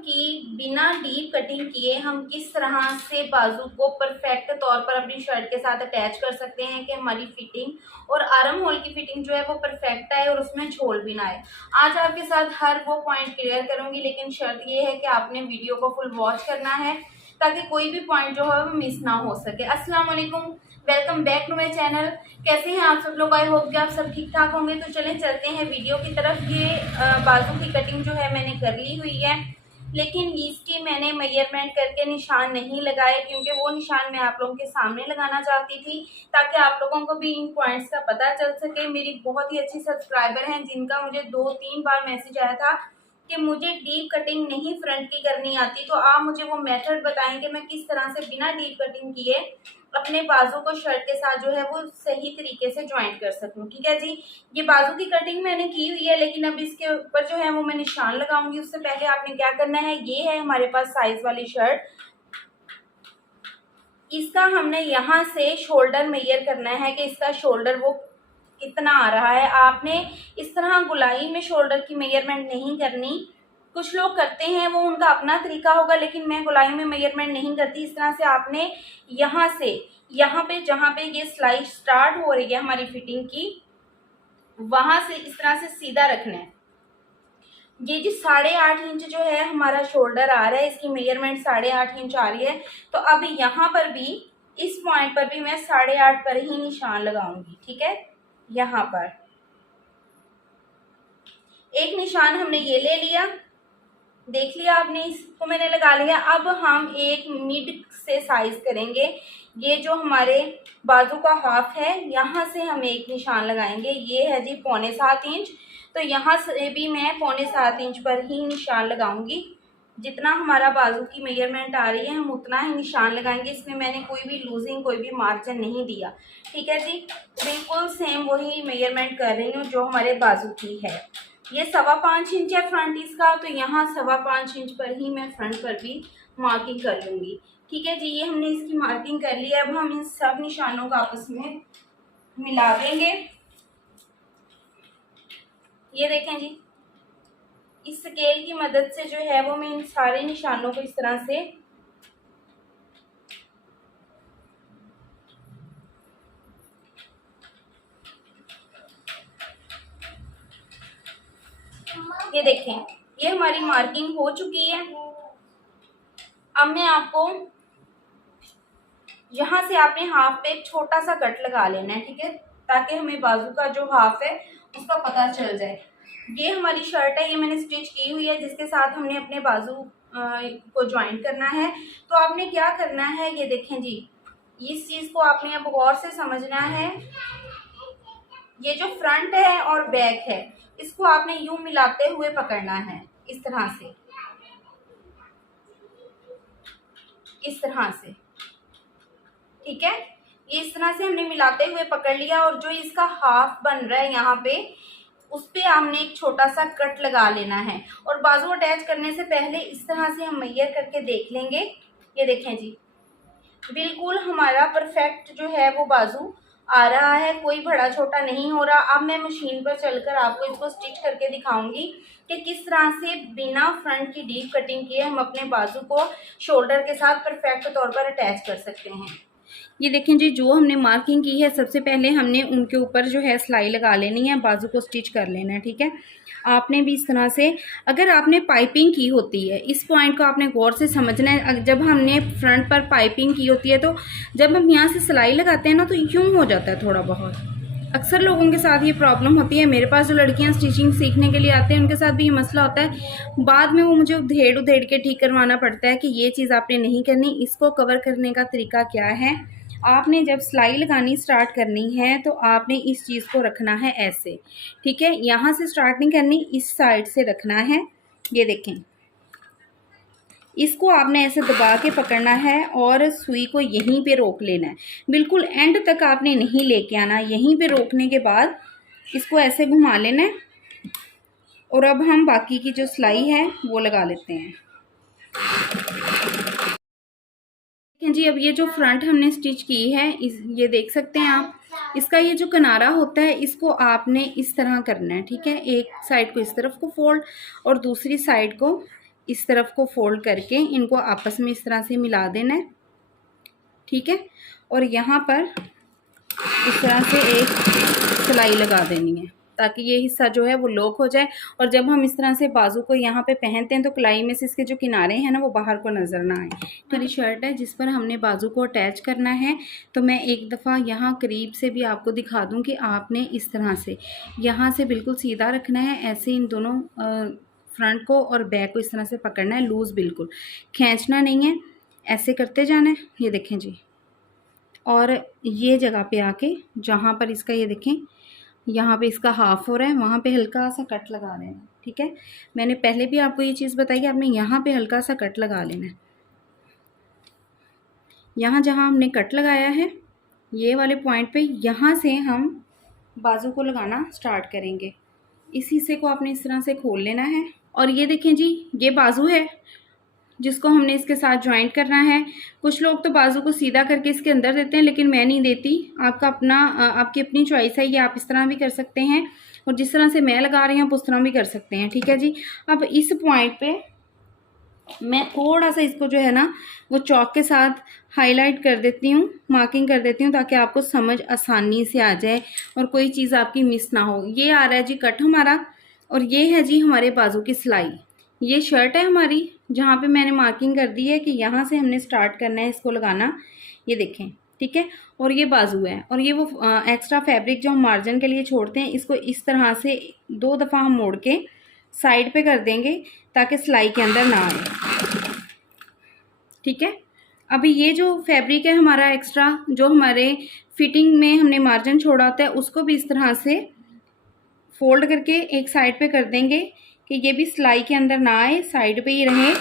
कि बिना deep cutting किए हम किस तरह से बाजू को परफेक्ट तौर पर अपनी शर्ट के साथ अटैच कर सकते हैं कि हमारी फिटिंग और आर्म होल की फिटिंग जो है वो परफेक्ट आए और उसमें झोल भी ना आए। आज आपके साथ हर वो पॉइंट क्लियर करूंगी, लेकिन शर्त ये है कि आपने वीडियो को फुल वॉच करना है ताकि कोई भी पॉइंट जो है वो मिस ना हो सके। अस्सलाम वालेकुम, welcome back to my channel. कैसे हैं आप सब लोग? आई होप कि आप सब ठीक ठाक होंगे। तो चलें चलते हैं वीडियो की तरफ। ये बाजू की कटिंग जो है मैंने कर ली हुई है, लेकिन इसकी मैंने मेजरमेंट करके निशान नहीं लगाए क्योंकि वो निशान मैं आप लोगों के सामने लगाना चाहती थी ताकि आप लोगों को भी इन पॉइंट्स का पता चल सके। मेरी बहुत ही अच्छी सब्सक्राइबर हैं जिनका मुझे 2-3 बार मैसेज आया था कि मुझे डीप कटिंग नहीं फ्रंट की करनी आती, तो आप मुझे वो मेथड बताएं कि मैं किस तरह से बिना डीप कटिंग किए अपने बाजू को शर्ट के साथ जो है वो सही तरीके से ज्वाइंट कर सकूं। ठीक है जी, ये बाजू की कटिंग मैंने की हुई है, लेकिन अब इसके ऊपर जो है वो मैं निशान लगाऊंगी। उससे पहले आपने क्या करना है, ये है हमारे पास साइज वाली शर्ट, इसका हमने यहाँ से शोल्डर मेजर करना है कि इसका शोल्डर वो कितना आ रहा है। आपने इस तरह गुलाई में शोल्डर की मेजरमेंट नहीं करनी। कुछ लोग करते हैं, वो उनका अपना तरीका होगा, लेकिन मैं गुलाई में मेजरमेंट नहीं करती। इस तरह से आपने यहाँ से यहाँ पे जहाँ पे ये सिलाई स्टार्ट हो रही है हमारी फिटिंग की, वहां से इस तरह से सीधा रखना है। ये जो 8.5 इंच जो है हमारा शोल्डर आ रहा है, इसकी मेजरमेंट 8.5 इंच आ रही है। तो अब यहाँ पर भी इस पॉइंट पर भी मैं 8.5 पर ही निशान लगाऊंगी। ठीक है, यहाँ पर एक निशान हमने ये ले लिया, देख लिया आपने, इसको मैंने लगा लिया। अब हम एक मिड से साइज करेंगे। ये जो हमारे बाजू का हाफ है, यहाँ से हम एक निशान लगाएंगे। ये है जी 7.25 इंच, तो यहाँ से भी मैं 7.25 इंच पर ही निशान लगाऊंगी। जितना हमारा बाजू की मेजरमेंट आ रही है हम उतना ही निशान लगाएंगे। इसमें मैंने कोई भी लूजिंग, कोई भी मार्जिन नहीं दिया। ठीक है जी, बिल्कुल सेम वही मेजरमेंट कर रही हूँ जो हमारे बाजू की है। ये 5.25 इंच है फ्रंट इसका, तो यहाँ 5.25 इंच पर ही मैं फ्रंट पर भी मार्किंग कर लूँगी। ठीक है जी, ये हमने इसकी मार्किंग कर ली है। अब हम इन सब निशानों को आपस में मिला देंगे। ये देखें जी, इस स्केल की मदद से जो है वो मैं इन सारे निशानों को इस तरह से ये देखें, ये हमारी मार्किंग हो चुकी है। अब मैं आपको यहाँ से आपने हाफ पे एक छोटा सा कट लगा लेना है। ठीक है, ताकि हमें बाजू का जो हाफ है उसका पता चल जाए। ये हमारी शर्ट है, ये मैंने स्टिच की हुई है, जिसके साथ हमने अपने बाजू को ज्वाइंट करना है। तो आपने क्या करना है, ये देखें जी, इस चीज़ को आपने अब गौर से समझना है। ये जो फ्रंट है और बैक है, इसको आपने यूं मिलाते हुए पकड़ना है, इस तरह से, इस तरह से। ठीक है, ये इस तरह से हमने मिलाते हुए पकड़ लिया, और जो इसका हाफ बन रहा है यहाँ पे, उस पे हमने एक छोटा सा कट लगा लेना है। और बाजू अटैच करने से पहले इस तरह से हम मेजर करके देख लेंगे। ये देखें जी, बिल्कुल हमारा परफेक्ट जो है वो बाजू आ रहा है, कोई बड़ा छोटा नहीं हो रहा। अब मैं मशीन पर चलकर आपको इसको स्टिच करके दिखाऊंगी कि किस तरह से बिना फ्रंट की डीप कटिंग किए हम अपने बाजू को शोल्डर के साथ परफेक्ट तौर पर अटैच कर सकते हैं। ये देखें जी, जो हमने मार्किंग की है, सबसे पहले हमने उनके ऊपर जो है सिलाई लगा लेनी है, बाजू को स्टिच कर लेना है। ठीक है, आपने भी इस तरह से, अगर आपने पाइपिंग की होती है, इस पॉइंट को आपने गौर से समझना है। जब हमने फ्रंट पर पाइपिंग की होती है, तो जब हम यहाँ से सिलाई लगाते हैं ना, तो यूँ हो जाता है थोड़ा बहुत। अक्सर लोगों के साथ ये प्रॉब्लम होती है। मेरे पास जो लड़कियां स्टिचिंग सीखने के लिए आते हैं, उनके साथ भी ये मसला होता है। बाद में वो मुझे उधेड़ उधेड़ के ठीक करवाना पड़ता है कि ये चीज़ आपने नहीं करनी। इसको कवर करने का तरीका क्या है, आपने जब सिलाई लगानी स्टार्ट करनी है तो आपने इस चीज़ को रखना है ऐसे। ठीक है, यहाँ से स्टार्ट नहीं करनी, इस साइड से रखना है। ये देखें, इसको आपने ऐसे दबा के पकड़ना है और सुई को यहीं पे रोक लेना है। बिल्कुल एंड तक आपने नहीं लेके आना। यहीं पे रोकने के बाद इसको ऐसे घुमा लेना है, और अब हम बाकी की जो सिलाई है वो लगा लेते हैं। जी, अब ये जो फ्रंट हमने स्टिच की है, ये देख सकते हैं आप, इसका ये जो किनारा होता है, इसको आपने इस तरह करना है। ठीक है, एक साइड को इस तरफ को फोल्ड और दूसरी साइड को इस तरफ को फोल्ड करके इनको आपस में इस तरह से मिला देना है, ठीक है। और यहाँ पर इस तरह से एक सिलाई लगा देनी है ताकि ये हिस्सा जो है वो लॉक हो जाए। और जब हम इस तरह से बाजू को यहाँ पे पहनते हैं तो कलाई में से इसके जो किनारे हैं ना वो बाहर को नज़र ना आए। हमारी शर्ट है जिस पर हमने बाजू को अटैच करना है, तो मैं एक दफ़ा यहाँ करीब से भी आपको दिखा दूँ कि आपने इस तरह से यहाँ से बिल्कुल सीधा रखना है, ऐसे इन दोनों फ्रंट को और बैक को इस तरह से पकड़ना है, लूज़ बिल्कुल खींचना नहीं है, ऐसे करते जाना है। ये देखें जी, और ये जगह पे आके जहाँ पर इसका ये देखें यहाँ पे इसका हाफ हो रहा है वहाँ पे हल्का सा कट लगा लेना है, ठीक है। मैंने पहले भी आपको ये चीज़ बताई कि आपने यहाँ पे हल्का सा कट लगा लेना है। यहाँ जहाँ हमने कट लगाया है ये वाले पॉइंट पे, यहाँ से हम बाजू को लगाना स्टार्ट करेंगे। इस हिस्से को आपने इस तरह से खोल लेना है। और ये देखें जी, ये बाजू है जिसको हमने इसके साथ जॉइंट करना है। कुछ लोग तो बाजू को सीधा करके इसके अंदर देते हैं, लेकिन मैं नहीं देती। आपका अपना आपकी अपनी चॉइस है, ये आप इस तरह भी कर सकते हैं और जिस तरह से मैं लगा रही हूँ आप उस तरह भी कर सकते हैं, ठीक है जी। अब इस पॉइंट पे मैं थोड़ा सा इसको जो है ना वो चॉक के साथ हाईलाइट कर देती हूँ, मार्किंग कर देती हूँ ताकि आपको समझ आसानी से आ जाए और कोई चीज़ आपकी मिस ना हो। ये आ रहा है जी कट हमारा, और ये है जी हमारे बाजू की सिलाई। ये शर्ट है हमारी जहाँ पे मैंने मार्किंग कर दी है कि यहाँ से हमने स्टार्ट करना है इसको लगाना, ये देखें, ठीक है। और ये बाजू है, और ये वो एक्स्ट्रा फैब्रिक जो हम मार्जिन के लिए छोड़ते हैं इसको इस तरह से 2 दफ़ा हम मोड़ के साइड पे कर देंगे ताकि सिलाई के अंदर ना आए, ठीक है। अभी ये जो फैब्रिक है हमारा एक्स्ट्रा जो हमारे फिटिंग में हमने मार्जिन छोड़ा होता है उसको भी इस तरह से फोल्ड करके एक साइड पे कर देंगे कि ये भी सिलाई के अंदर ना आए, साइड पे ही रहे।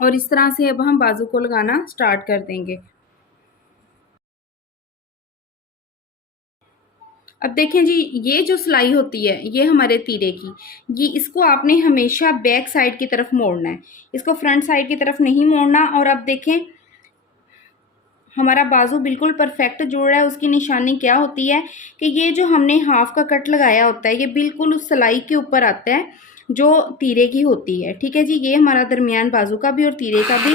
और इस तरह से अब हम बाजू को लगाना स्टार्ट कर देंगे। अब देखें जी, ये जो सिलाई होती है ये हमारे तीरे की, ये इसको आपने हमेशा बैक साइड की तरफ मोड़ना है, इसको फ्रंट साइड की तरफ नहीं मोड़ना। और अब देखें हमारा बाजू बिल्कुल परफेक्ट जुड़ रहा है। उसकी निशानी क्या होती है कि ये जो हमने हाफ का कट लगाया होता है ये बिल्कुल उस सिलाई के ऊपर आता है जो तीरे की होती है, ठीक है जी। ये हमारा दरमियान बाजू का भी और तीरे का भी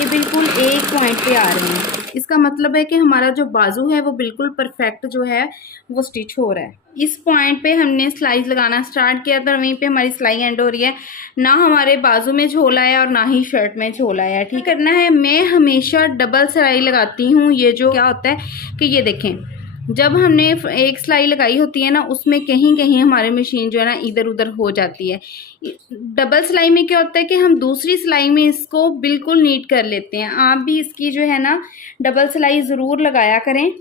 ये बिल्कुल एक पॉइंट पे आ रहे हैं। इसका मतलब है कि हमारा जो बाजू है वो बिल्कुल परफेक्ट जो है वो स्टिच हो रहा है। इस पॉइंट पे हमने सिलाई लगाना स्टार्ट किया था, वहीं पे हमारी सिलाई एंड हो रही है। ना हमारे बाजू में झोला है और ना ही शर्ट में झोला है, ठीक करना है। मैं हमेशा डबल सिलाई लगाती हूँ। ये जो क्या होता है कि ये देखें, जब हमने एक सिलाई लगाई होती है ना उसमें कहीं कहीं हमारी मशीन जो है ना इधर उधर हो जाती है। डबल सिलाई में क्या होता है कि हम दूसरी सिलाई में इसको बिल्कुल नीट कर लेते हैं। आप भी इसकी जो है ना डबल सिलाई ज़रूर लगाया करें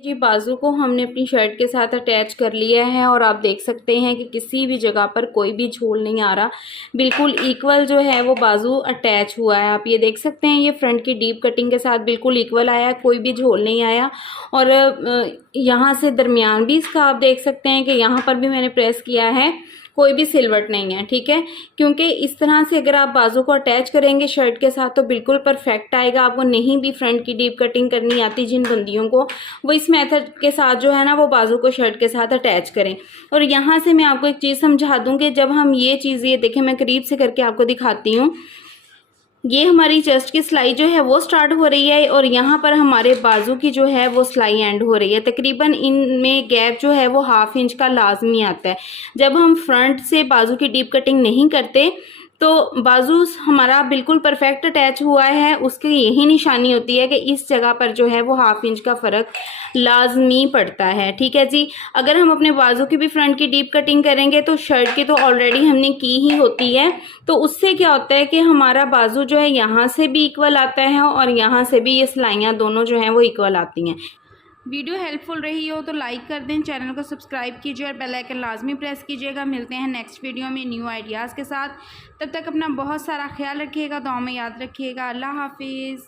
जी। बाजू को हमने अपनी शर्ट के साथ अटैच कर लिया है और आप देख सकते हैं कि किसी भी जगह पर कोई भी झोल नहीं आ रहा, बिल्कुल इक्वल जो है वो बाजू अटैच हुआ है। आप ये देख सकते हैं ये फ्रंट की डीप कटिंग के साथ बिल्कुल इक्वल आया, कोई भी झोल नहीं आया। और यहाँ से दरमियान भी इसका आप देख सकते हैं कि यहाँ पर भी मैंने प्रेस किया है, कोई भी सिलवट नहीं है, ठीक है। क्योंकि इस तरह से अगर आप बाजू को अटैच करेंगे शर्ट के साथ तो बिल्कुल परफेक्ट आएगा। आपको नहीं भी फ्रंट की डीप कटिंग करनी आती जिन बंदियों को, वो इस मेथड के साथ जो है ना वो बाजू को शर्ट के साथ अटैच करें। और यहाँ से मैं आपको एक चीज़ समझा दूँ कि जब हम ये चीज़, ये देखें मैं करीब से करके आपको दिखाती हूँ, ये हमारी चेस्ट की सिलाई जो है वो स्टार्ट हो रही है और यहाँ पर हमारे बाजू की जो है वो सिलाई एंड हो रही है। तकरीबन इनमें गैप जो है वो 1/2 इंच का लाजमी आता है। जब हम फ्रंट से बाजू की डीप कटिंग नहीं करते तो बाजू हमारा बिल्कुल परफेक्ट अटैच हुआ है, उसकी यही निशानी होती है कि इस जगह पर जो है वो 1/2 इंच का फ़र्क लाजमी पड़ता है, ठीक है जी। अगर हम अपने बाजू की भी फ्रंट की डीप कटिंग करेंगे तो शर्ट की तो ऑलरेडी हमने की ही होती है, तो उससे क्या होता है कि हमारा बाजू जो है यहाँ से भी इक्वल आता है और यहाँ से भी ये सिलाइयाँ दोनों जो हैं वो इक्वल आती हैं। वीडियो हेल्पफुल रही हो तो लाइक कर दें, चैनल को सब्सक्राइब कीजिए और बेल आइकन लाजमी प्रेस कीजिएगा। मिलते हैं नेक्स्ट वीडियो में न्यू आइडियाज़ के साथ। तब तक अपना बहुत सारा ख्याल रखिएगा, दुआ में याद रखिएगा। अल्लाह हाफिज़।